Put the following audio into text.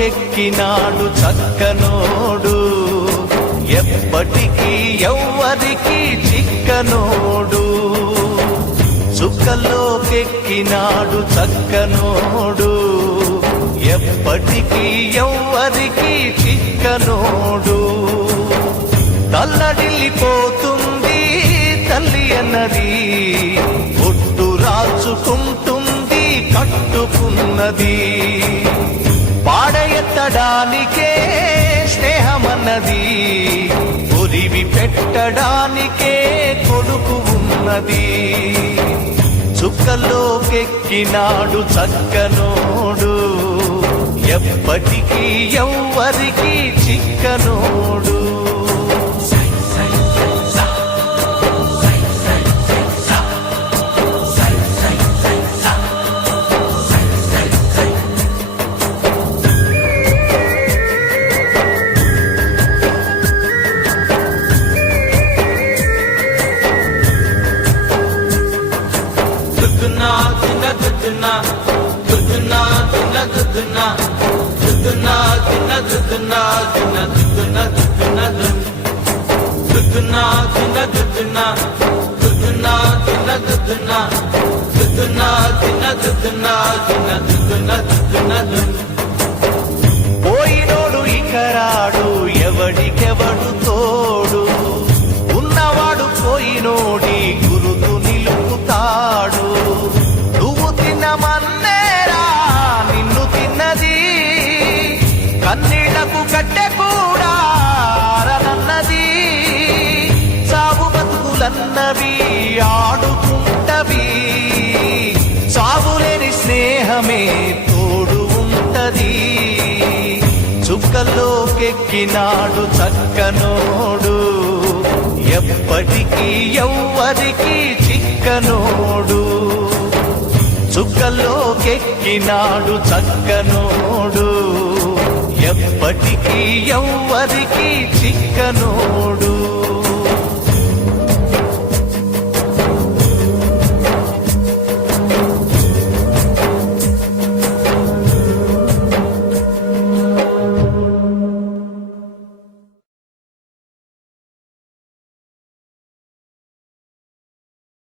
చుక్కల్లోకెక్కినాడు చక్కనోడు, ఎప్పటికీ ఎవ్వరికి చిక్కనోడు. చుక్కల్లోకెక్కినాడు చక్కనోడు, ఎప్పటికీ ఎవ్వరికి చిక్కనోడు. తల్లడిల్లిపోతుంది తల్లి అన్నది, ఒట్టు రాచుకుంటుంది కట్టుకున్నది. పాడెత్తడానికే స్నేహమన్నది, ఒరివి పెట్టడానికే కొడుకు ఉన్నది. చుక్కల్లోకెక్కినాడు చక్కనోడు, ఎప్పటికీ ఎవ్వరికి చిక్కనోడు. పోయినోడు ఇకరాడు, ఎవడికెవడు తోడు, ఉన్నవాడు పోయినోడి గురుతు నిలుపుతాడు. నువ్వు తిన్నమన్నేరా నిన్ను తిన్నది, కన్నీళ్లకు కట్టె కూడా ఆరనన్నది. సాగు బతుకులన్నవి ఆడుకుంటవి, సాగులేని స్నేహమే తోడు ఉంటది. చుక్కల్లోకెక్కినాడు చక్కనోడు, ఎప్పటికీ ఎవ్వరికి చిక్కనోడు. చుక్కల్లోకెక్కినాడు చక్కనోడు, ఎప్పటికీ ఎవ్వరికి చిక్కనోడు.